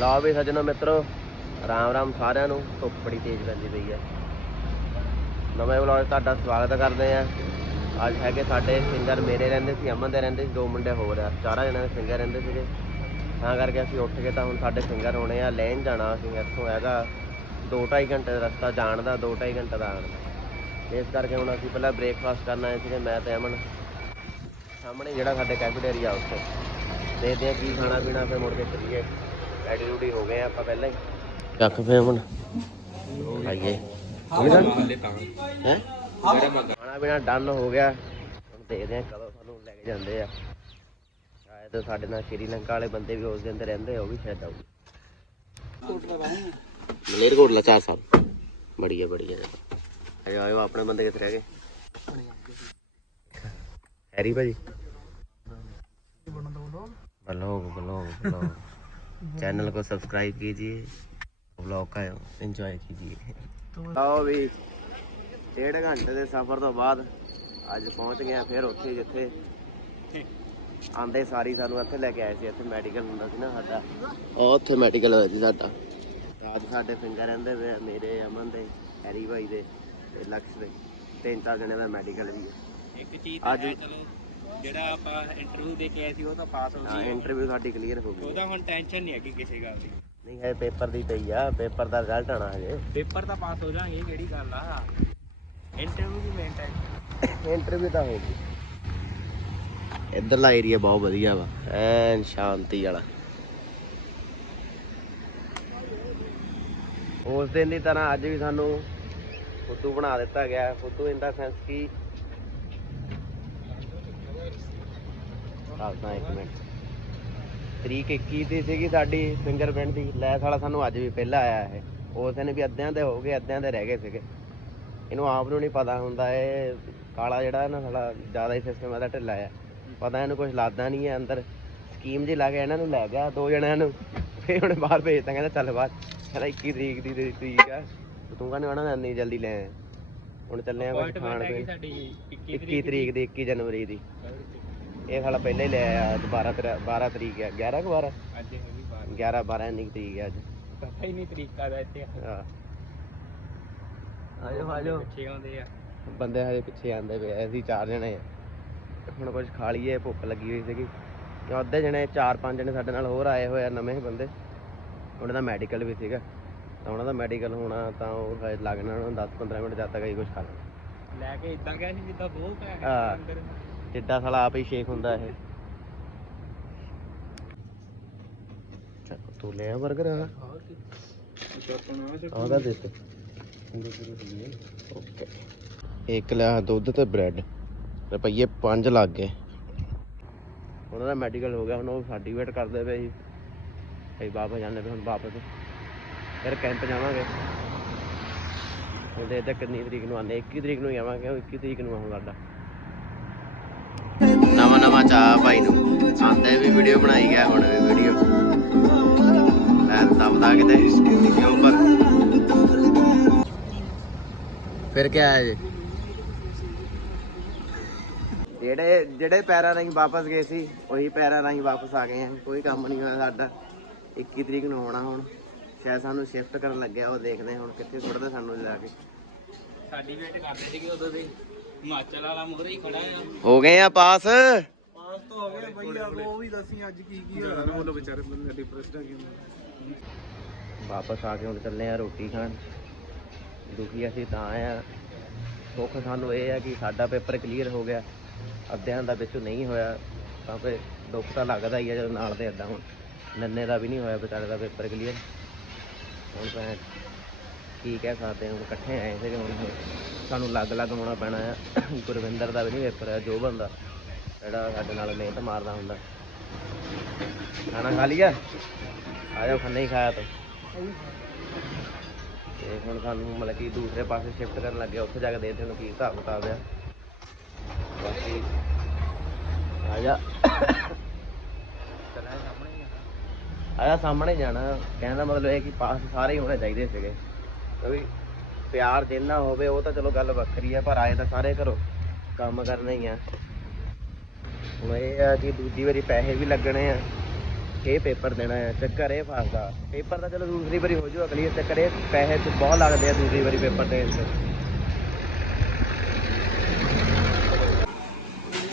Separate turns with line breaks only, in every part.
ਲਓ ਵੀ ਸੱਜਣੋ ਮਿੱਤਰੋ, ਰਾਮ ਰਾਮ ਸਾਰਿਆਂ ਨੂੰ, ਧੁੱਪ ਬੜੀ ਤੇਜ਼ ਪੈਂਦੀ ਪਈ ਹੈ। ਨਵੇਂ ਵਲੌਗ ਤੁਹਾਡਾ ਸਵਾਗਤ ਕਰਦੇ ਆ ਅੱਜ ਹੈਗੇ ਸਾਡੇ ਸਿੰਗਰ ਮੇਰੇ ਰਹਿੰਦੇ ਸੀ, ਅਮਨ ਦੇ ਰਹਿੰਦੇ ਸੀ, ਦੋ ਮੁੰਡੇ ਹੋਰ ਆ, ਚਾਰਾਂ ਜਣਿਆਂ ਦੇ ਸਿੰਗਰ ਰਹਿੰਦੇ ਸੀਗੇ। ਤਾਂ ਕਰਕੇ ਅਸੀਂ ਉੱਠ ਕੇ ਤਾਂ ਹੁਣ ਸਾਡੇ ਸਿੰਗਰ ਹੋਣੇ ਆ, ਲੈਣ ਜਾਣਾ ਅਸੀਂ, ਇੱਥੋਂ ਹੈਗਾ 2.5 ਘੰਟੇ ਦਾ ਰਸਤਾ, ਜਾਣ ਦਾ 2.5 ਘੰਟੇ ਦਾ ਆਉਣ ਦਾ। ਇਸ ਕਰਕੇ ਹੁਣ ਅਸੀਂ ਪਹਿਲਾਂ ਬ੍ਰੇਕਫਾਸਟ ਕਰਨ ਆਏ ਸੀਗੇ, ਮੈਂ ਤੇ ਅਮਨ। ਸਾਹਮਣੇ ਜਿਹੜਾ ਸਾਡੇ ਕੈਫੇਟੇਰੀਆ ਉੱਥੇ। ਦੇਖਦੇ ਆ ਕੀ ਖਾਣਾ ਪੀਣਾ ਫਿਰ ਮੁੜ ਕੇ ਚੱਲੀਏ ਰੈਡੀ ਰੂਡੀ ਹੋ ਗਏ ਆ ਆਪਾਂ ਪਹਿਲਾਂ ਹੀ। ਚੱਕ ਫੇ ਹੁਣ। ਖਾਈਏ। ਹੈ ਖਾਣਾ ਬਿਨਾ ਡਨ ਹੋ ਗਿਆ। ਹੁਣ ਦੇਖਦੇ ਆ ਕਦੋਂ ਸਾਨੂੰ ਲੈ ਕੇ ਜਾਂਦੇ ਆ। ਸ਼ਾਇਦ ਸਾਡੇ ਨਾਲ ਸ਼੍ਰੀਲੰਕਾ ਵਾਲੇ ਬੰਦੇ ਵੀ ਉਸ ਦੇ ਅੰਦਰ ਰਹਿੰਦੇ ਆ, ਉਹ ਵੀ ਸ਼ਾਇਦ ਆਉ ਮਲੇਰਕੋਟਲਾ 4 ਸਾਲ। ਬੜੀਆ ਬੜੀਆ। ਅਰੇ ਆਇਓ ਆਪਣੇ ਬੰਦੇ ਕਿੱਥੇ ਰਹਿ ਗਏ? ਹੈਰੀ ਭਾਜੀ? ਬਲੋ ਬਲੋ ਬਲੋ चैनल को सब्सक्राइब कीजिए ब्लॉग का एंजॉय कीजिए ਆਓ ਵੀ ਡੇਢ ਘੰਟੇ ਦੇ ਸਫ਼ਰ ਤੋਂ ਬਾਅਦ ਅੱਜ ਪਹੁੰਚ ਗਏ ਆ ਫਿਰ ਉੱਥੇ ਜਿੱਥੇ ਆਂਦੇ ਸਾਰੀ ਸਾਨੂੰ ਇੱਥੇ ਲੈ ਕੇ ਆਏ ਸੀ ਇੱਥੇ ਮੈਡੀਕਲ ਹੁੰਦਾ ਸੀ ਨਾ ਸਾਡਾ ਉਹ ਉੱਥੇ ਮੈਡੀਕਲ ਹੋਇਆ ਸੀ ਸਾਡਾ ਤਾਂ ਅੱਜ ਸਾਡੇ ਫਿੰਗਰ ਰਹਿੰਦੇ ਪਏ ਆ, ਮੇਰੇ ਅਮਨ ਦੇ ਹੈਰੀ ਭਾਈ ਦੇ ਤੇ ਲਕਸ਼ ਦੇ ਤਿੰਨ ਚਾਰ ਜਣੇ ਦਾ ਮੈਡੀਕਲ ਵੀ ਹੈ
ਇੱਕ ਚੀਜ਼
ਅੱਜ-
ਤਾਂ ਹੈ ਚਲੋ ਜਿਹੜਾ ਆਪਾਂ ਇੰਟਰਵਿਊ ਦੇ ਕੇ ਆਏ ਸੀ ਉਹ ਤਾਂ ਪਾਸ ਹੋ
ਹਾਂ
ਗਈ।
ਇੰਟਰਵਿਊ ਸਾਡੀ ਕਲੀਅਰ ਹੋ ਗਈ।
ਉਹਦਾ ਹੁਣ ਟੈਨਸ਼ਨ ਨਹੀਂ ਹੈਗੀ ਕਿਸੇ ਗੱਲ ਦੀ।
ਨਹੀਂ ਹੈ ਪੇਪਰ ਦੀ ਪਈ ਆ ਪੇਪਰ ਦਾ ਰਿਜ਼ਲਟ ਆਣਾ ਹਜੇ।
ਪੇਪਰ ਤਾਂ ਪਾਸ ਹੋ ਜਾਣਗੇ ਕਿਹੜੀ ਗੱਲ ਆ? ਇੰਟਰਵਿਊ ਦੀ ਮੇਨ ਟੈਨਸ਼ਨ
ਇੰਟਰਵਿਊ ਤਾਂ ਹੋ ਗਈ। ਇੱਧਰਲਾ ਏਰੀਆ ਬਹੁਤ ਵਧੀਆ ਵਾ ਐਨ ਸ਼ਾਂਤੀ ਵਾਲਾ। ਉਸ ਦਿਨ ਦੀ ਤਰ੍ਹਾਂ ਅੱਜ ਵੀ ਸਾਨੂੰ ਫੁੱਦੂ ਬਣਾ ਦਿੱਤਾ ਗਿਆ। ਹੈ। ਫੁੱਦੂ ਇਨ ਦਾ ਸੈਂਸ ਕਿ ਦੱਸਦਾ ਇੱਕ ਮਿੰਟ। ਤਰੀਕ 21 ਦੀ ਸੀਗੀ ਸਾਡੀ ਫਿੰਗਰਪ੍ਰਿੰਟ ਦੀ। ਲੈਸ ਵਾਲਾ ਸਾਨੂੰ ਅੱਜ ਵੀ ਪਹਿਲਾਂ ਆਇਆ ਇਹ। ਉਸ ਦਿਨ ਵੀ ਅੱਧਿਆਂ ਦੇ ਹੋ ਗਏ ਅੱਧਿਆਂ ਦੇ ਰਹਿ ਗਏ ਸੀਗੇ। ਇਹਨੂੰ ਆਪ ਨੂੰ ਨਹੀਂ ਪਤਾ ਹੁੰਦਾ ਇਹ ਕਾਲਾ ਜਿਹੜਾ ਨਾ ਸਾਡਾ ਜ਼ਿਆਦਾ ਹੀ ਸਿਸਟਮ ਇਹਦਾ ਢਿੱਲਾ ਆ। ਪਤਾ ਇਹਨੂੰ ਕੁਝ ਲੱਗਦਾ ਨਹੀਂ ਹੈ ਅੰਦਰ। ਸਕੀਮ ਜੀ ਲਾ ਕੇ ਇਹਨਾਂ ਨੂੰ ਲੈ ਗਿਆ ਦੋ ਜਣਿਆਂ ਨੂੰ। ਫੇਰ ਉਹਨੇ ਬਾਹਰ ਭੇਜਤਾ ਕਹਿੰਦਾ ਚੱਲ ਬਾਹਰ। ਕਹਿੰਦਾ 21 ਤਰੀਕ ਦੀ ਤੇ ਤਰੀਕ ਆ। ਤੇ ਕਹਿੰਦਾ ਉਹਨਾਂ ਇੰਨੀ ਜਲਦੀ ਲੈ? ਹੁਣ ਚੱਲੇ ਆ ਕੁਝ ਖਾਣ ਪੀਣ।
ਸਾਡੀ
21 ਤਰੀਕ ਦੀ। 21 ਜਨਵਰੀ ਦੀ। ਇਹ ਸਾਲਾ ਪਹਿਲਾਂ ਹੀ ਲੈ ਆਇਆ ਅੱਜ 12 ਤਰੀ- 12 ਤਰੀਕ ਹੈ 11 ਕਿ 12
ਅੱਜ ਹੈਗੀ ਬਾਤ
11 12 ਇੰਨੀ ਕੁ ਤਰੀਕ ਹੈ ਅੱਜ।
ਪਤਾ ਹੀ ਨਹੀਂ ਤਰੀਕਾ ਦਾ ਇੱਥੇ।
ਹਾਂ। ਆਜੋ ਆਜੋ।
ਪਿੱਛੇ ਆਉਂਦੇ ਆ।
ਬੰਦੇ ਹਜੇ ਪਿੱਛੇ ਆਂਦੇ ਪਏ ਆ, ਅਸੀਂ ਚਾਰ ਜਣੇ ਆ। ਹੁਣ ਕੁਝ ਖਾ ਲਈਏ ਭੁੱਖ ਲੱਗੀ ਹੋਈ ਸੀਗੀ। ਤੇ ਅੱਧੇ ਜਣੇ ਚਾਰ ਪੰਜ ਜਣੇ ਸਾਡੇ ਨਾਲ ਹੋਰ ਆਏ ਹੋਏ ਆ ਨਵੇਂ ਬੰਦੇ। ਉਹਨਾਂ ਦਾ ਮੈਡੀਕਲ ਵੀ ਸੀਗਾ। ਤਾਂ ਉਹਨਾਂ ਦਾ ਮੈਡੀਕਲ ਹੋਣਾ ਤਾਂ ਉਹ ਹਜੇ ਲੱਗਣਾ ਉਹਨਾਂ 10 15 ਮਿੰਟ ਜਦ ਤੱਕ ਅਸੀਂ ਕੁਝ ਖਾ ਲੈਣਾ
ਲੈ ਕੇ ਇਦਾਂ ਗਿਆ ਸੀ ਜਿੱਦਾਂ ਬਹੁਤ ਪੈ
ਹਾਂ।
ਅੰਦਰ।
ਜਿੱਦਾਂ ਸਾਲਾ ਆਪ ਹੀ ਸ਼ੇਖ ਹੁੰਦਾ ਇਹ। ਤੂੰ ਲੈ ਆ 버ਗਰ ਆ ਆਹ ਦੇ। ਦਿੱਤੇ ਓਕੇ। ਇੱਕ ਲਿਆ ਦੁੱਧ ਤੇ ਬ੍ਰੈਡ ਰੁਪਈਏ 5 ਲੱਗ ਗਏ। ਉਹਨਾਂ ਦਾ ਮੈਡੀਕਲ ਹੋ ਗਿਆ ਹੁਣ ਉਹ ਸਾਡੀ ਵੇਟ ਕਰਦੇ ਪਏ ਸੀ। ਅਸੀਂ ਵਾਪਸ ਜਾਂਦੇ ਪਏ ਹੁਣ ਵਾਪਸ। ਫਿਰ ਕੈਂਪ ਜਾਵਾਂਗੇ। ਉਹਦੇ ਤੇ ਕਿੰਨੀ ਤਰੀਕ ਨੂੰ ਆਉਂਦੇ 21 ਤਰੀਕ ਨੂੰ ਹੀ ਆਵਾਂਗੇ ਉਹ 21 ਤਰੀਕ ਨੂੰ ਆਉਂ ਸਾਡਾ। ਨਵਾਂ ਚਾਹ ਭਾਈ ਨੂੰ। ਆਂਦੇ ਵੀ ਵੀਡੀਓ ਬਣਾਈ ਗਿਆ ਹੁਣ ਵੀ ਵੀਡੀਓ ਮੈਂ ਦਬਦਾ ਕਿਤੇ ਇਹ ਉੱਪਰ ਫਿਰ ਕੀ ਆਇਆ ਜੀ? ਜਿਹੜੇ ਜਿਹੜੇ ਪੈਰਾਂ ਰਾਹੀਂ ਵਾਪਸ ਗਏ ਸੀ, ਉਹੀ ਪੈਰਾਂ ਰਾਹੀਂ ਵਾਪਸ ਆ ਗਏ ਆ ਕੋਈ ਕੰਮ ਨਹੀਂ ਹੋਇਆ ਸਾਡਾ। 21 ਤਰੀਕ ਨੂੰ ਆਉਣਾ ਹੁਣ। ਸ਼ਾਇਦ ਸਾਨੂੰ ਸ਼ਿਫਟ ਕਰਨ ਲੱਗਿਆ, ਉਹ ਦੇਖਦੇ ਹੁਣ ਕਿੱਥੇ ਸੁੱਟਦੇ ਸਾਨੂੰ ਜਾ ਕੇ।
ਸਾਡੀ ਵੇਟ ਕਰਦੇ ਸੀਗੇ ਉਦੋਂ ਦੇ। ਹਿਮਾਚਲ ਵਾਲਾ ਮੋਰੇ ਹੀ ਖੜਾ ਆ।
ਹੋ ਗਏ ਆ ਪਾਸ?
ਪਾਸ ਤਾਂ ਹੋ ਗਏ ਭਈਆ ਉਹ ਵੀ ਦੱਸੀ ਅੱਜ ਕੀ ਕੀ ਹੋਇਆ ਨਾ ਬੋਲੋ ਵਿਚਾਰੇ ਬੰਦੇ ਡਿਪਰੈਸਡ ਆ। ਗਏ
ਵਾਪਸ ਆ ਕੇ ਹੁਣ ਚੱਲੇ ਆ ਰੋਟੀ ਖਾਣ। ਦੁਖੀ ਅਸੀਂ ਤਾਂ ਆ। ਸੁੱਖ ਸਾਨੂੰ ਇਹ ਆ ਕਿ ਸਾਡਾ ਪੇਪਰ ਕਲੀਅਰ ਹੋ ਗਿਆ। ਅੱਧਿਆਂ ਦਾ ਵਿੱਚੋਂ ਨਹੀਂ ਹੋਇਆ। ਤਾਂ ਫਿਰ ਦੁੱਖ ਤਾਂ ਲੱਗਦਾ ਹੀ ਆ ਜਦੋਂ ਨਾਲ ਦੇ ਏਦਾਂ ਹੁਣ। ਨੰਨੇ ਦਾ ਵੀ ਨਹੀਂ ਹੋਇਆ ਵਿਚਾਰੇ ਦਾ ਪੇਪਰ ਕਲੀਅਰ ਹੁਣ ਤਾਂ ਕੀ ਕਹਿ ਸਕਦੇ ਹਾਂ ਹੁਣ ਇਕੱਠੇ ਆਏ ਸੀਗੇ ਹੁਣ ਸਾਨੂੰ ਅਲੱਗ-ਅਲੱਗ ਹੋਣਾ ਪੈਣਾ ਆ। ਗੁਰਵਿੰਦਰ ਦਾ ਵੀ ਨਹੀਂ ਪੇਪਰ ਆ ਜੋ ਬੰਦਾ ਜਿਹੜਾ ਸਾਡੇ ਨਾਲ ਮਿਹਨਤ ਮਾਰਦਾ ਹੁੰਦਾ। ਖਾਣਾ ਖਾ ਲਿਆ? ਆ ਜਾਓ ਖਾਣਾ ਹੀ ਖਾਇਆ ਤਾਂ। ਤੇ ਹੁਣ ਸਾਨੂੰ ਮਤਲਬ ਕਿ ਦੂਸਰੇ ਪਾਸੇ ਸ਼ਿਫਟ ਕਰਨ ਲੱਗੇ ਉੱਥੇ ਜਾ ਕੇ ਦੇਖਦੇ ਹਾਂ ਕੀ ਹਿਸਾਬ ਕਿਤਾਬ ਆ। ਬਾਕੀ ਆ ਜਾ।
ਆ।
ਜਾ ਸਾਹਮਣੇ ਜਾਣਾ ਕਹਿਣ ਦਾ ਮਤਲਬ ਇਹ ਕਿ ਪਾਸ ਸਾਰੇ ਹੀ ਹੋਣੇ ਚਾਹੀਦੇ ਸੀਗੇ। ਕਿਉਂਕਿ ਪਿਆਰ ਜਿੰਨਾ ਹੋਵੇ, ਉਹ ਤਾਂ ਚਲੋ ਗੱਲ ਵੱਖਰੀ ਆ, ਪਰ ਆਏ ਤਾਂ ਸਾਰੇ ਘਰੋਂ ਕੰਮ ਕਰਨਾ ਹੀ ਆ। ਹੁਣ ਇਹ ਆ ਕਿ ਦੂਜੀ ਵਾਰੀ ਪੈਸੇ ਵੀ ਲੱਗਣੇ ਆ, ਇਹ ਪੇਪਰ ਦੇਣਾ ਹੈ ਚੱਕਰ ਇਹ ਫਸਦਾ ਪੇਪਰ ਤਾਂ ਚਲੋ ਦੂਸਰੀ ਵਾਰੀ ਹੋ ਜਾਊ ਅਗਲੀ ਚੱਕਰ ਇਹ ਪੈਸੇ ਤੇ ਬਹੁਤ ਲੱਗਦੇ ਆ ਦੂਸਰੀ ਵਾਰੀ ਪੇਪਰ ਦੇਣ ਤੇ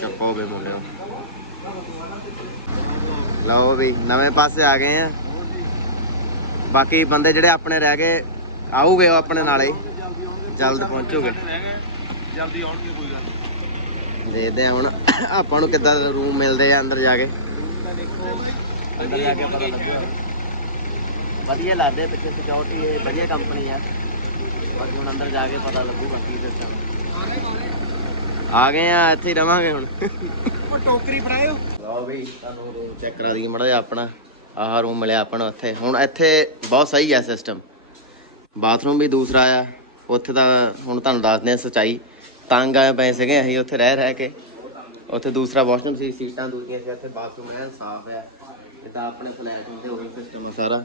ਚੱਕੋ ਬੇ ਮੁੰਡਿਓ। ਲਓ ਵੀ, ਨਵੇਂ ਪਾਸੇ ਆ ਗਏ ਆ। ਬਾਕੀ ਬੰਦੇ ਜਿਹੜੇ ਆਪਣੇ ਰਹਿ ਗਏ ਆਉਗੇ ਉਹ ਆਪਣੇ ਨਾਲੇ। ਜਲਦ ਪਹੁੰਚੋਗੇ।
ਜਲਦੀ ਆਉਣਗੇ ਕੋਈ ਗੱਲ
ਦੇਖਦੇ ਆ ਹੁਣ ਆਪਾਂ ਨੂੰ ਕਿੱਦਾਂ ਰੂਮ ਮਿਲਦੇ ਆ ਅੰਦਰ ਜਾ ਕੇ। ਅੰਦਰ ਜਾ ਕੇ ਪਤਾ ਲੱਗੂਗਾ। ਵਧੀਆ ਲੱਗਦੇ ਪਿੱਛੇ ਸਿਕਿਉਰਿਟੀ ਇਹ ਵਧੀਆ ਕੰਪਨੀ ਆ। ਬਾਕੀ ਹੁਣ ਅੰਦਰ ਜਾ ਕੇ ਪਤਾ ਲੱਗੂਗਾ ਕੀ ਸਿਸਟਮ ਆ ਗਏ ਆ ਇੱਥੇ ਹੀ ਰਵਾਂਗੇ ਹੁਣ।
ਉਹ ਟੋਕਰੀ ਫੜਾਇਓ।
ਲਓ ਵੀ ਤੁਹਾਨੂੰ ਚੈੱਕ ਕਰਾ ਦਈਏ ਮੜਾ ਜਿਹਾ ਆਪਣਾ। ਆਹ ਰੂਮ ਮਿਲਿਆ ਆਪਾਂ ਨੂੰ ਇੱਥੇ ਹੁਣ ਇੱਥੇ ਬਹੁਤ ਸਹੀ ਆ ਸਿਸਟਮ ਬਾਥਰੂਮ ਵੀ ਦੂਸਰਾ ਆ। ਉੱਥੇ ਤਾਂ ਹੁਣ ਤੁਹਾਨੂੰ ਦੱਸਦੇ ਆ ਸਚਾਈ। ਤੰਗ ਆਏ ਪਏ ਸੀਗੇ, ਅਸੀਂ ਉੱਥੇ ਰਹਿ ਰਹਿ ਕੇ। ਉੱਥੇ ਦੂਸਰਾ ਵਾਸ਼ਰੂਮ ਸੀ, ਸੀਟਾਂ ਦੂਜੀਆਂ ਸੀ ਇੱਥੇ ਬਾਥਰੂਮ ਐਨ ਸਾਫ਼ ਆ। ਇਹ ਤਾਂ ਆਪਣੇ ਫਲੈਟ ਹੁੰਦੇ, ਉਹੀ ਸਿਸਟਮ ਆ ਸਾਰਾ।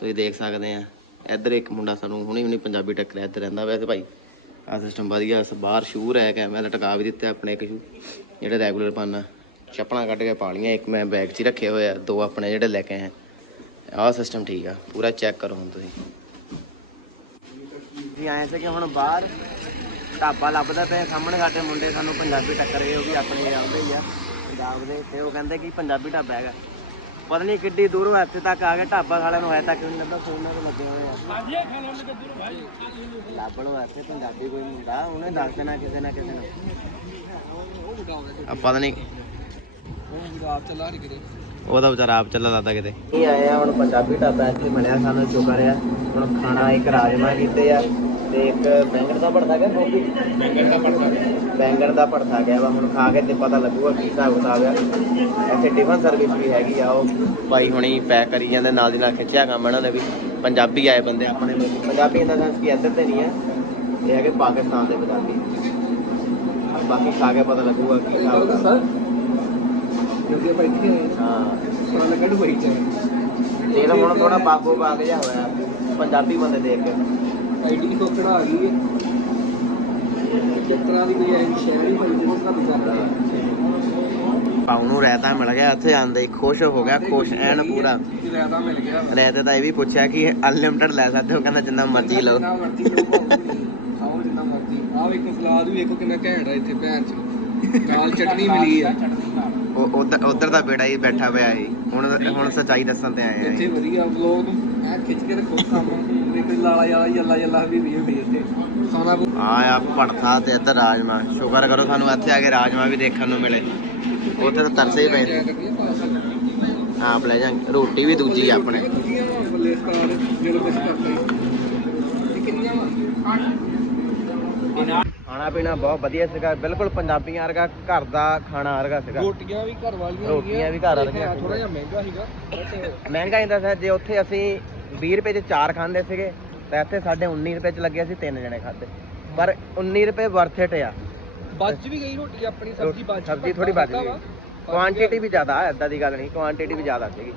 ਤੁਸੀਂ ਦੇਖ ਸਕਦੇ ਆ। ਇੱਧਰ ਇੱਕ ਮੁੰਡਾ ਸਾਨੂੰ ਹੁਣੀ ਹੁਣੀ ਪੰਜਾਬੀ ਟੱਕਰਿਆ, ਇੱਧਰ ਰਹਿੰਦਾ ਵੈਸੇ ਭਾਈ। ਆ ਸਿਸਟਮ ਵਧੀਆ, ਸ- ਬਾਹਰ ਸ਼ੂ ਹੈ ਕਿ ਮੈਂ ਲਟਕਾ ਵੀ ਦਿੱਤੇ ਆਪਣੇ ਇੱਕ ਸ਼ੂ ਜਿਹੜੇ ਰੈਗੂਲਰ ਪਾਣਾ ਚੱਪਲਾਂ ਕੱਢ ਕੇ ਪਾ ਇੱਕ ਮੈਂ ਬੈਗ 'ਚ ਹੀ ਰੱਖੇ ਹੋਏ ਆ, ਦੋ ਆਪਣੇ ਜਿਹੜੇ ਲੈ ਕੇ ਆਏ ਆਹ ਸਿਸਟਮ ਠੀਕ ਆ, ਪੂਰਾ ਚੈੱਕ ਕਰੋ ਹੁਣ ਤੁਸੀਂ। ਜੀ ਆਏ ਸੀ ਕਿ ਹੁਣ ਬਾਹਰ। ਢਾਬਾ ਲੱਭਦਾ ਪਿਆ ਸਾਹਮਣੇ ਸਾਡੇ ਮੁੰਡੇ ਸਾਨੂੰ ਪੰਜਾਬੀ ਟੱਕਰੇ ਉਹ ਵੀ ਆਪਣੇ ਆਉਂਦੇ ਹੀ ਆ ਪੰਜਾਬ ਦੇ, ਤੇ ਉਹ ਕਹਿੰਦੇ ਕਿ ਪੰਜਾਬੀ ਢਾਬਾ ਹੈਗਾ। ਪਤਾ ਨਹੀਂ ਕਿੱਡੀ ਦੂਰੋਂ ਇੱਥੇ ਤੱਕ ਆ ਗਏ, ਢਾਬਾ ਵਾਲਿਆਂ ਨੂੰ ਹਜੇ ਤੱਕ ਨਹੀਂ ਲੱਭਾ ਫੋਨਾਂ ਤੇ ਲੱਗੇ ਹੋਏ ਆ। ਲੱਭਣ ਵਾਸਤੇ ਪੰਜਾਬੀ ਕੋਈ ਮੁੰਡਾ, ਉਹਨੇ ਦੱਸ ਦੇਣਾ ਕਿਸੇ ਨਾ ਕਿਸੇ ਨੂੰ। ਪਤਾ ਨਹੀਂ। ਉਹਦਾ ਵਿਚਾਰਾ ਆਪ ਚੱਲਾ ਲੱਗਦਾ ਕਿਤੇ। ਇਹ ਆਏ ਹੁਣ ਪੰਜਾਬੀ ਢਾਬਾ, ਇੱਥੇ ਬਣਿਆ ਸਾਨੂੰ ਸ਼ੁਕਰ ਆ। ਹੁਣ ਖਾਣਾ ਇੱਕ ਰਾਜਮਾ ਕੀਤੇ ਆ। ਤੇ ਇੱਕ ਬੈਂਗਣ ਦਾ ਭੜਥਾ ਗਿਆ ਗੋਭੀ? ਬੈਂਗਣ ਦਾ ਭੜਥਾ ਬੈਂਗਣ ਦਾ ਭੜਥਾ ਗਿਆ ਵਾ ਹੁਣ ਖਾ ਕੇ ਤੇ ਪਤਾ ਲੱਗੂਗਾ ਕੀ ਹਿਸਾਬ ਕਿਤਾਬ ਆ। ਇੱਥੇ ਟਿਫਨ ਸਰਵਿਸ ਵੀ ਹੈਗੀ ਆ ਉਹ ਭਾਈ ਹੁਣੀ ਪੈਕ ਕਰੀ ਜਾਂਦੇ ਨਾਲ ਦੀ ਨਾਲ ਖਿੱਚਿਆ ਕੰਮ ਇਹਨਾਂ ਨੇ ਵੀ। ਪੰਜਾਬੀ ਆਏ ਬੰਦੇ ਆਪਣੇ ਪੰਜਾਬੀ ਇਨ ਦਾ ਸੈਂਸ ਕਿ ਇੱਧਰ ਤੇ ਨਹੀਂ ਆ। ਇਹ ਹੈਗੇ ਪਾਕਿਸਤਾਨ ਦੇ ਪੰਜਾਬੀ। ਬਾਕੀ ਖਾ ਕੇ ਪਤਾ ਲੱਗੂਗਾ ਕੀ ਹਿਸਾਬ ਕਿਤਾਬ
ਕਿਉਂਕਿ ਆਪਾਂ ਇੱਥੇ ਆਏ
ਹਾਂ।
ਪਤਾ ਲੱਗਾ ਦੁਬਈ ਚ ਆਏ।
ਇਹ ਤਾਂ ਹੁਣ ਥੋੜਾ ਬਾਗੋ ਬਾਗ ਜਿਹਾ ਹੋਇਆ। ਪੰਜਾਬੀ ਬੰਦੇ ਦੇਖ ਕੇ।
ਆਈਡੀ ਤੋਂ ਕਢਾ ਗਈ ਚੱਕਰਾਂ ਦੀ ਕੋਈ ਐਂ ਸ਼ਹਿਰ ਹੀ ਭਾਈ ਜਿਹਨੂੰ ਸਾਨੂੰ ਕਰਦਾ
ਪਾਉ ਨੂੰ ਰਹਿਤਾ ਮਿਲ ਗਿਆ ਇੱਥੇ ਆਂਦੇ ਹੀ ਖੁਸ਼ ਹੋ ਗਿਆ ਖੁਸ਼ ਐਨ ਪੂਰਾ।
ਮਿਲ ਗਿਆ।
ਰਹਿਤੇ ਤਾਂ ਇਹ ਵੀ ਪੁੱਛਿਆ ਕਿ ਅਨਲਿਮਟਿਡ ਲੈ ਸਕਦੇ ਹੋ? ਕਹਿੰਦਾ ਜਿੰਨਾ ਮਰਜ਼ੀ ਲਓ।
ਜਿੰਨਾ ਮਰਜ਼ੀ ਲਓ ਭਾਵੇਂ। ਖਾਓ ਜਿੰਨਾ ਮਰਜ਼ੀ। ਆਹ ਵੇਖੋ ਸਲਾਦ ਵੀ ਵੇਖੋ ਕਿੰਨਾ ਘੈਂਟ ਆ ਇੱਥੇ ਭੈਣ ਚ। ਨਾਲ ਚਟਨੀ ਮਿਲੀ ਆ।
ਉਹ ਉਧਰ ਦਾ ਬੇੜਾ ਹੀ ਬੈਠਾ ਪਿਆ ਸੀ। ਹੁਣ ਹੁਣ ਸੱਚਾਈ ਦੱਸਣ ਤੇ ਆਏ ਆ
ਇੱਥੇ। ਵਧੀਆ ਵਲੋਗ ਨੂੰ ਐ ਖਿੱਚ ਕੇ ਰੱਖੋ ਕੰਮ। ਵੇਖ ਲਾਲਾ ਯਾਲਾ ਯੱਲਾ ਯੱਲਾ ਵੀ ਵੀ ਵੀ ਇੱਥੇ। ਸਾਨਾ ਕੋ
ਆ ਆ ਭੜਥਾ ਤੇ ਇੱਧਰ ਰਾਜਮਾ। ਸ਼ੁਕਰ ਕਰੋ ਸਾਨੂੰ ਇੱਥੇ ਆ ਕੇ ਰਾਜਮਾ ਵੀ ਦੇਖਣ ਨੂੰ ਮਿਲੇ। ਉੱਥੇ ਤਾਂ ਤਰਸੇ ਹੀ ਪਏ ਆਪ ਲੈ ਜਾਂ ਰੋਟੀ ਵੀ ਦੂਜੀ ਆ ਆਪਣੇ।
ਵਧੀਆ ਵਾ ਬੱਲੇ ਸਟਾਰ ਜਿਹੜਾ ਕੁਝ ਕਰਦੇ ਇਹ ਕਿੰਨੀਆਂ ਵਾ
ਖਾਣਾ ਪੀਣਾ ਬਹੁਤ ਵਧੀਆ ਸੀਗਾ ਬਿਲਕੁਲ ਪੰਜਾਬੀਆਂ ਵਰਗਾ ਘਰ ਦਾ ਖਾਣਾ ਵਰਗਾ ਸੀਗਾ।
ਰੋਟੀਆਂ ਵੀ ਘਰ ਵਾਲੀਆਂ
ਰੋਟੀਆਂ ਵੀ ਘਰ ਵਾਲੀਆਂ
ਥੋੜਾ ਜਿਹਾ ਮਹਿੰਗਾ ਸੀਗਾ।
ਮਹਿੰਗਾ ਇੰਦਾ ਸਰ ਜੇ ਉੱਥੇ ਅਸੀਂ 20 ਰੁਪਏ 'ਚ ਚਾਰ ਖਾਂਦੇ ਸੀਗੇ ਤਾਂ ਇੱਥੇ ਸਾਡੇ 19 ਰੁਪਏ 'ਚ ਲੱਗੇ ਸੀ ਤਿੰਨ ਜਣੇ ਖਾਦੇ ਪਰ 19 ਰੁਪਏ ਵਰਥ ਇਟ ਆ।
ਬਚ ਵੀ ਗਈ ਰੋਟੀ ਆਪਣੀ ਸਬਜ਼ੀ ਬਚ
ਸਬਜ਼ੀ ਥੋੜੀ ਬਚ ਗਈ। ਕੁਆਂਟੀਟੀ ਵੀ ਜ਼ਿਆਦਾ ਐਦਾਂ ਦੀ ਗੱਲ ਨਹੀਂ ਕੁਆਂਟੀਟੀ ਵੀ ਜ਼ਿਆਦਾ ਸੀਗੀ।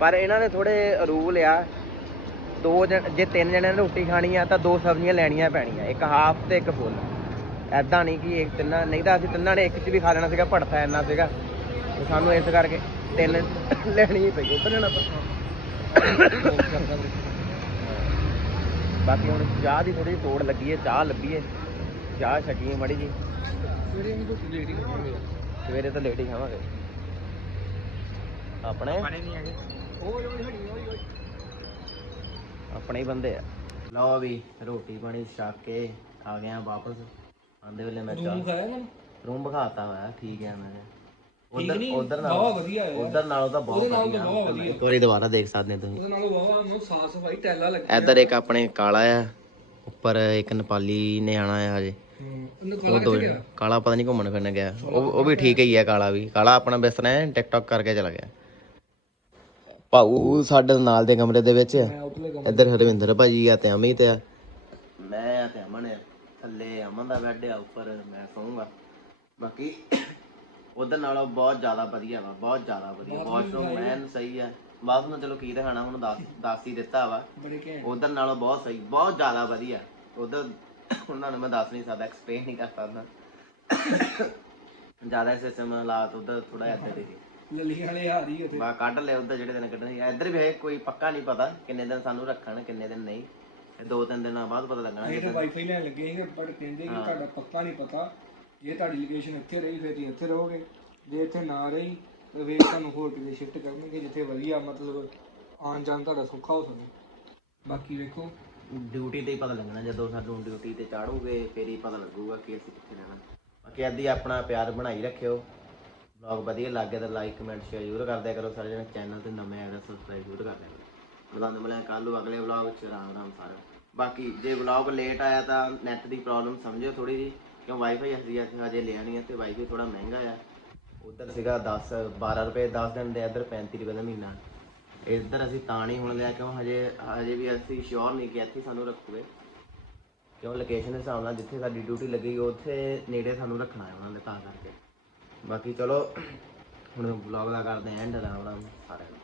ਪਰ ਇਹਨਾਂ ਨੇ ਥੋੜੇ ਰੂਲ ਆ ਦੋ ਜਣ ਜੇ ਤਿੰਨ ਜਣਿਆਂ ਨੇ ਰੋਟੀ ਖਾਣੀ ਆ ਤਾਂ ਦੋ ਸਬਜ਼ੀਆਂ ਲੈਣੀਆਂ ਪੈਣੀਆਂ ਇੱਕ ਹਾਫ ਤੇ ਇੱਕ ਫੁੱਲ ਐਦਾਂ ਨਹੀਂ ਕਿ ਇੱਕ ਤਿੰਨਾਂ ਨਹੀਂ ਤਾਂ ਅਸੀਂ ਤਿੰਨਾਂ ਨੇ ਇੱਕ 'ਚ ਵੀ ਖਾ ਲੈਣਾ ਸੀਗਾ ਭੜਥਾ ਇੰਨਾ ਸੀਗਾ। ਸਾਨੂੰ ਇਸ ਕਰਕੇ ਤਿੰਨ ਲੈਣੀ ਹੀ ਪਈ ਉੱਧਰ ਜਾਣਾ ਬਾਕੀ ਹੁਣ ਚਾਹ ਦੀ ਥੋੜੀ ਤੋੜ ਲੱਗੀ ਹੈ ਚਾਹ ਲੱਭੀਏ ਚਾਹ ਛਕੀਏ ਮੜੀ ਜੀ
ਜਿਹੜੇ ਅਸੀਂ ਰੋਟੀ ਲੇਟ ਹੀ ਖਾਵਾਂਗੇ।
ਸਵੇਰੇ ਤਾਂ ਲੇਟ ਹੀ ਖਾਵਾਂਗੇ। ਆਪਣੇ?
ਨਹੀਂ ਹੈਗੇ। ਹੜੀ
ਆਪਣੇ ਹੀ ਬੰਦੇ ਆ। ਲਓ ਵੀ ਰੋਟੀ ਪਾਣੀ ਛਕ ਕੇ ਆ ਗਏ ਆ ਵਾਪਸ। ਆਂਦੇ ਵੇਲੇ ਮੈਂ ਚਾਹ ਰੂਮ ਵਿਖਾਤਾ ਮੈਂ ਠੀਕ ਹੈ ਮੈਂ।
ਠੀਕ
ਉਧਰ
ਨੀ?
ਉਧਰ
ਬਹੁਤ
ਨਾਲ
ਵਧੀਆ ਹੈ।
ਉਧਰ ਨਾਲੋਂ ਤਾਂ ਬਹੁਤ
ਉਹਦੇ ਨਾਲੋਂ ਤਾਂ
ਵਧੀਆ
ਬਹੁਤ ਵਧੀਆ।
ਇੱਕ ਵਾਰੀ ਦੁਬਾਰਾ ਦੇਖ ਸਕਦੇ ਹੋ ਤੁਸੀਂ।
ਉਹਦੇ ਨਾਲੋਂ ਵਾਵਾ ਨੂੰ ਸਾਫ਼ ਸਫ਼ਾਈ ਟੈਲਾ ਲੱਗੀ
ਇੱਧਰ ਇੱਕ ਆਪਣੇ ਕਾਲਾ ਆ ਉੱਪਰ ਇੱਕ ਨੇਪਾਲੀ ਨੇ ਆਣਾ ਆ ਹਜੇ।
ਉਹਨੂੰ
ਉਹ ਦੋ ਕਾਲਾ ਪਤਾ ਨਹੀਂ ਘੁੰਮਣ ਫਿਰਨ ਗਿਆ। ਉਹ ਉਹ ਵੀ ਠੀਕ ਹੀ ਆ ਕਾਲਾ ਵੀ। ਕਾਲਾ ਆਪਣਾ ਬਿਸਤਰਾ ਹੈ ਟਿਕਟੌਕ ਕਰਕੇ ਚਲਾ ਗਿਆ। ਭਾਊ ਸਾਡੇ ਨਾਲ ਦੇ ਕਮਰੇ ਦੇ ਵਿੱਚ।
ਮੈਂ ਉਤਲੇ ਕੰਮ
ਇੱਧਰ ਹਰਵਿੰਦਰ ਭਾਜੀ ਆ ਤੇ ਅਮਿਤ ਆ। ਮੈਂ ਆ ਤੇ ਅਮਨ ਆ। ਥੱਲੇ ਅਮਨ ਦਾ ਬੈੱਡ ਆ ਉੱਪਰ ਮੈਂ ਸੌਂਗਾ। ਬਾਕੀ ਉਧਰ ਨਾਲੋਂ ਬਹੁਤ ਜ਼ਿਆਦਾ ਵਧੀਆ ਵਾ ਬਹੁਤ ਜ਼ਿਆਦਾ ਵਧੀਆ। ਵਾਸ਼ਰੂਮ ਮੈਨ ਸਹੀ ਆ। ਬਾਥਰੂਮ ਚਲੋ ਕੀ ਦਿਖਾਣਾ ਹੁਣ ਦੱਸ ਦੱਸ ਹੀ ਦਿੱਤਾ ਵਾ।
ਬੜੇ ਘੈਂਟ।
ਉਧਰ ਨਾਲੋਂ ਬਹੁਤ ਸਹੀ ਬਹੁਤ ਜ਼ਿਆਦਾ ਵਧੀਆ। ਉਧਰ ਉਹਨਾਂ ਨੂੰ ਮੈਂ ਦੱਸ ਨਹੀਂ ਸਕਦਾ ਐਕਸਪਲੇਨ ਨਹੀਂ ਕਰ ਸਕਦਾ। ਜ਼ਿਆਦਾ ਸਿਸਟਮ ਹਾਲਾਤ ਉਧਰ ਥੋੜਾ ਇੱਦਾਂ ਦੇ ਸੀ।
ਲੱਲੀਆਂ ਵਾਲੇ ਹਾਰ ਉੱਥੇ।
ਬਾ ਕੱਢ ਲਿਆ ਉਧਰ ਜਿਹੜੇ ਦਿਨ ਕੱਢਣੇ ਸੀ। ਇੱਧਰ ਵੀ ਹੈ ਕੋਈ ਪੱਕਾ ਨਹੀਂ ਪਤਾ ਕਿੰਨੇ ਦਿਨ ਸਾਨੂੰ ਰੱਖਣ ਕਿੰਨੇ ਦਿਨ ਨਹੀਂ। ਇਹ ਦੋ ਤਿੰਨ ਦਿਨਾਂ ਬਾਅਦ ਪਤਾ ਲੱਗਣਾ
ਅਸੀਂ ਤਾਂ ਵਾਈਫਾਈ ਲੈਣ ਲੱਗੇ ਸੀਗੇ ਬਟ ਕਹਿੰਦੇ ਕਿ ਤੁਹਾਡਾ ਪੱਕਾ ਨਹੀਂ ਪਤਾ। ਜੇ ਤੁਹਾਡੀ ਲੋਕੇਸ਼ਨ ਇੱਥੇ ਰਹੀ, ਫਿਰ ਤੁਸੀਂ ਇੱਥੇ ਰਹੋਗੇ। ਜੇ ਇੱਥੇ ਨਾ ਰਹੀ, ਤਾਂ ਫਿਰ ਤੁਹਾਨੂੰ ਹੋਰ ਕਿਤੇ ਸ਼ਿਫਟ ਕਰਨਗੇ, ਜਿੱਥੇ ਵਧੀਆ ਮਤਲਬ ਆਉਣ ਜਾਣ ਤੁਹਾਡਾ ਸੌਖਾ ਹੋ ਸਕੇ। ਬਾਕੀ ਵੇਖੋ।
ਡਿਊਟੀ ਤੇ ਹੀ ਪਤਾ ਲੱਗਣਾ, ਜਦੋਂ ਸਾਨੂੰ ਡਿਊਟੀ ਤੇ ਚਾੜੂਗੇ ਫਿਰ ਹੀ ਪਤਾ ਲੱਗੂਗਾ ਕਿ ਅਸੀਂ ਕਿੱਥੇ ਰਹਿਣਾ। ਬਾਕੀ ਅੱਧੀ ਆਪਣਾ ਪਿਆਰ ਬਣਾਈ ਰੱਖਿਓ। ਵਲੌਗ ਵਧੀਆ ਲੱਗੇ ਤਾਂ ਲਾਈਕ ਕਮੈਂਟ ਸ਼ੇਅਰ ਜ਼ਰੂਰ ਕਰਦਿਆ ਕਰੋ। ਸਾਰੇ ਜਣੇ ਚੈਨਲ ਤੇ ਨਵੇਂ ਆਏ ਤਾਂ ਸਬਸਕ੍ਰਾਈਬ ਜ਼ਰੂਰ ਕਰ ਲਿਆ ਕਰੋ। ਮਿਲਾਂਦੇ ਮਿਲਾਂ ਕੱਲ ਨੂੰ ਅਗਲੇ ਵਲੌਗ ਚ। ਰਾਮ ਰਾਮ ਸਾਰਿਆਂ ਬਾਕੀ ਜੇ ਵਲੌਗ ਲੇਟ ਆਇਆ ਤਾਂ ਨੈਟ ਦੀ ਪ੍ਰੋਬਲਮ ਸਮਝਿਓ ਥੋੜੀ ਜੀ ਕਿਉਂ ਵਾਈਫਾਈ ਅਸੀਂ ਅੱਜ ਹਜੇ ਲਿਆ ਨਹੀਂ ਹੈ ਤੇ ਵਾਈਫਾਈ ਥੋੜਾ ਮਹਿੰਗਾ ਆ। ਉਧਰ ਸੀਗਾ 10 12 ਰੁਪਏ 10 ਦਿਨ ਦੇ, ਇੱਧਰ 35 ਰੁਪਏ ਦਾ ਮਹੀਨਾ। ਇੱਧਰ ਅਸੀਂ ਤਾਂ ਨਹੀਂ ਹੁਣ ਲਿਆ, ਕਿਉਂ? ਹਜੇ ਹਜੇ ਵੀ ਅਸੀਂ ਸ਼ੋਰ ਨਹੀਂ ਕਿ ਇੱਥੇ ਸਾਨੂੰ ਰੱਖੂਗੇ। ਕਿਉਂ? ਲੋਕੇਸ਼ਨ ਦੇ ਹਿਸਾਬ ਨਾਲ ਜਿੱਥੇ ਸਾਡੀ ਡਿਊਟੀ ਲੱਗੀ, ਉੱਥੇ ਨੇੜੇ ਸਾਨੂੰ ਰੱਖਣਾ ਹੈ ਉਹਨਾਂ ਨੇ ਤਾਂ ਕਰਕੇ। ਬਾਕੀ ਚਲੋ, ਹੁਣ ਵਲੌਗ ਦਾ ਕਰਦੇ ਐਂਡ ਰਾਮ ਰਾਮ ਸਾਰਿਆਂ ਨੂੰ।